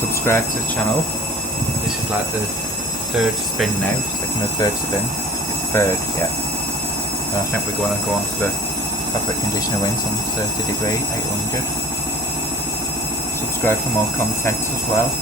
subscribe to the channel. This is like the third spin now, second or third spin. It's third, yeah. And I think we're going to go on to the fabric conditioner rinse on 30 degree, 800. Subscribe for more content as well.